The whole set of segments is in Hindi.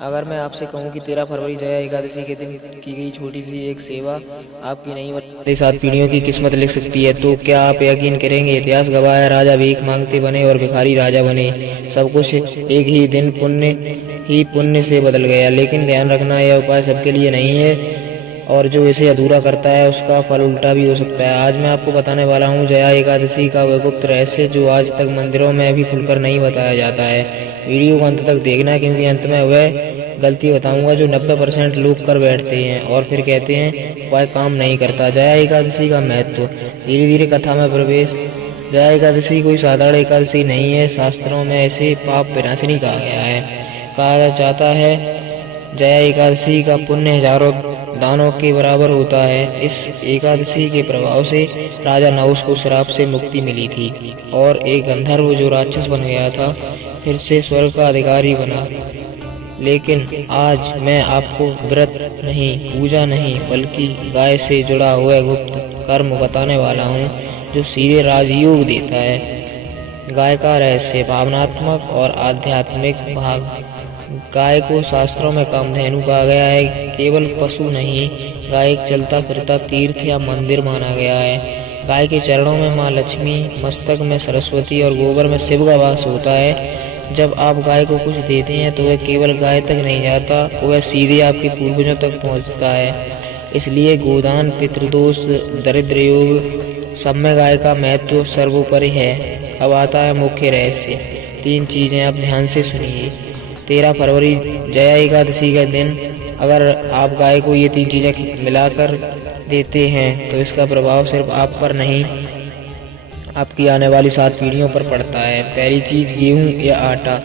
अगर मैं आपसे कहूं कि 13 फरवरी जया एकादशी के दिन की गई छोटी सी एक सेवा आपकी नहीं बल्कि 7 पीढ़ियों की किस्मत लिख सकती है, तो क्या आप यकीन करेंगे? इतिहास गवाह है, राजा भीख मांगते बने और भिखारी राजा बने। सब कुछ एक ही दिन पुण्य से बदल गया। लेकिन ध्यान रखना, यह उपाय सबके लिए नहीं है और जो इसे अधूरा करता है उसका फल उल्टा भी हो सकता है। आज मैं आपको बताने वाला हूँ जया एकादशी का वह गुप्त रहस्य जो आज तक मंदिरों में भी खुलकर नहीं बताया जाता है। वीडियो को अंत तक देखना, क्योंकि अंत में वह गलती बताऊंगा जो 90% लोग कर बैठते हैं और फिर कहते हैं वह काम नहीं करता। जया एकादशी का महत्व, धीरे धीरे कथा में प्रवेश। जया एकादशी कोई साधारण एकादशी नहीं है। शास्त्रों में इसे पाप विनाशिनी कहा गया है। कहा जाता है जया एकादशी का पुण्य हजारों दानों के बराबर होता है। इस एकादशी के प्रभाव से राजा नहुष को श्राप से मुक्ति मिली थी और एक गंधर्व जो राक्षस बन गया था फिर से स्वर्ग का अधिकारी बना। लेकिन आज मैं आपको व्रत नहीं, पूजा नहीं, बल्कि गाय से जुड़ा हुआ गुप्त कर्म बताने वाला हूँ जो सीधे राजयोग देता है। गाय का रहस्य, भावनात्मक और आध्यात्मिक भाग। गाय को शास्त्रों में कामधेनु कहा गया है, केवल पशु नहीं। गाय एक चलता फिरता तीर्थ या मंदिर माना गया है। गाय के चरणों में माँ लक्ष्मी, मस्तक में सरस्वती और गोबर में शिव का वास होता है। जब आप गाय को कुछ देते हैं तो वह केवल गाय तक नहीं जाता, वह सीधे आपके पूर्वजों तक पहुंचता है। इसलिए गोदान, पितृदोष, दरिद्र योग, सब में गाय का महत्व सर्वोपरि है। अब आता है मुख्य रहस्य। 3 चीजें आप ध्यान से सुनिए। 13 फरवरी जया एकादशी का दिन अगर आप गाय को ये 3 चीजें मिलाकर देते हैं तो इसका प्रभाव सिर्फ आप पर नहीं, आपकी आने वाली 7 पीढ़ियों पर पड़ता है। पहली चीज, गेहूं या आटा।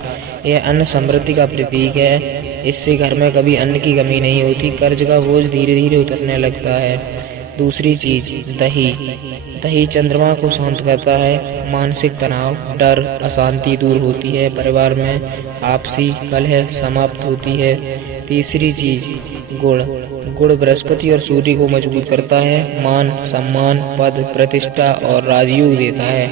यह अन्न समृद्धि का प्रतीक है। इससे घर में कभी अन्न की कमी नहीं होती, कर्ज का बोझ धीरे धीरे उतरने लगता है। दूसरी चीज, दही। दही चंद्रमा को शांत करता है, मानसिक तनाव, डर, अशांति दूर होती है, परिवार में आपसी कलह समाप्त होती है। तीसरी चीज, गुड़। गुड़ बृहस्पति और सूर्य को मजबूत करता है, मान सम्मान, पद प्रतिष्ठा और राजयोग देता है।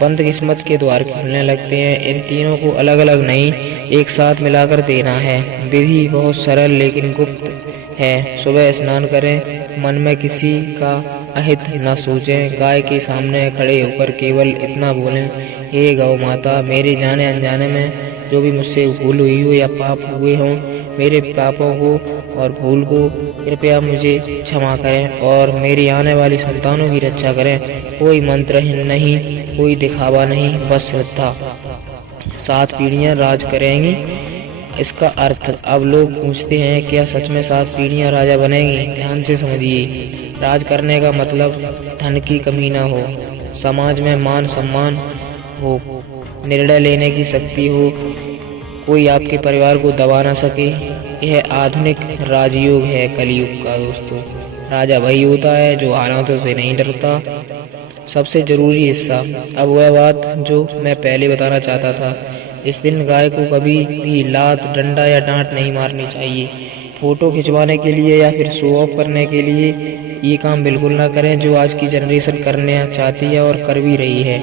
बंद किस्मत के द्वार खुलने लगते हैं। इन तीनों को अलग अलग नहीं, एक साथ मिलाकर देना है। विधि बहुत सरल लेकिन गुप्त है। सुबह स्नान करें, मन में किसी का अहित न सोचें, गाय के सामने खड़े होकर केवल इतना बोलें, हे गौ माता, मेरे जाने अनजाने में जो भी मुझसे भूल हुई हो या पाप हुए हों, मेरे पापों को और भूल को कृपया मुझे क्षमा करें और मेरी आने वाली संतानों की रक्षा करें। कोई मंत्र नहीं, कोई दिखावा नहीं, बस श्रद्धा। 7 पीढ़ियां राज करेंगी। इसका अर्थ, अब लोग पूछते हैं क्या सच में 7 पीढ़ियां राजा बनेंगी? ध्यान से समझिए। राज करने का मतलब धन की कमी न हो, समाज में मान सम्मान हो, निर्णय लेने की शक्ति हो, कोई आपके परिवार को दबा न सके। यह आधुनिक राजयोग है कलयुग का दोस्तों। राजा वही होता है जो हालातों से नहीं डरता। सबसे जरूरी हिस्सा, अब वह बात जो मैं पहले बताना चाहता था। इस दिन गाय को कभी भी लात, डंडा या डांट नहीं मारनी चाहिए। फोटो खिंचवाने के लिए या फिर शो ऑफ करने के लिए ये काम बिल्कुल ना करें, जो आज की जनरेशन करना चाहती है और कर भी रही है।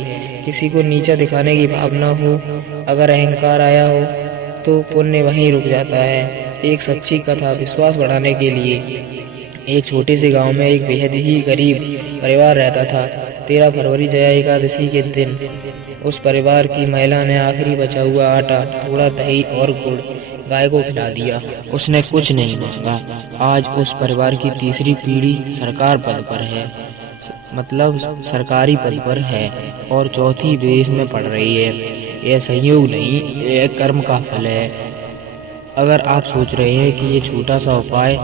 किसी को नीचा दिखाने की भावना हो, अगर अहंकार आया हो तो पुण्य वहीं रुक जाता है। एक सच्ची कथा विश्वास बढ़ाने के लिए। एक छोटे से गांव में एक बेहद ही गरीब परिवार रहता था। 13 फरवरी जया एकादशी के दिन उस परिवार की महिला ने आखिरी बचा हुआ आटा, थोड़ा दही और गुड़ गाय को खिला दिया। उसने कुछ नहीं मांगा। आज उस परिवार की तीसरी पीढ़ी सरकार पद पर है, मतलब सरकारी पद पर है, और चौथी विदेश में पढ़ रही है। यह संयोग नहीं, यह कर्म का फल है। अगर आप सोच रहे हैं कि ये छोटा सा उपाय,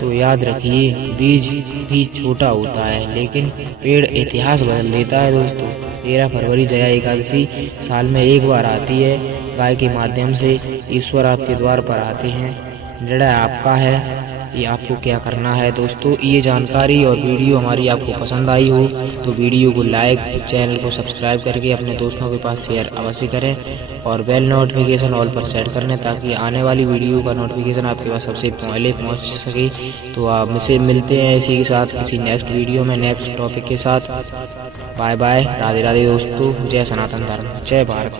तो याद रखिए, बीज भी छोटा होता है लेकिन पेड़ इतिहास बदल देता है दोस्तों। 13 फरवरी जया एकादशी साल में एक बार आती है। गाय के माध्यम से ईश्वर आपके द्वार पर आते हैं। निर्णय आपका है, ये आपको क्या करना है दोस्तों। ये जानकारी और वीडियो हमारी आपको पसंद आई हो तो वीडियो को लाइक, चैनल को सब्सक्राइब करके अपने दोस्तों के पास शेयर अवश्य करें और बेल नोटिफिकेशन ऑल पर सेट कर लें ताकि आने वाली वीडियो का नोटिफिकेशन आपके पास सबसे पहले पहुंच सके। तो आप मुझसे मिलते हैं इसी के साथ किसी नेक्स्ट वीडियो में नेक्स्ट टॉपिक के साथ। बाय बाय, राधे राधे दोस्तों। जय सनातन धर्म, जय भारत।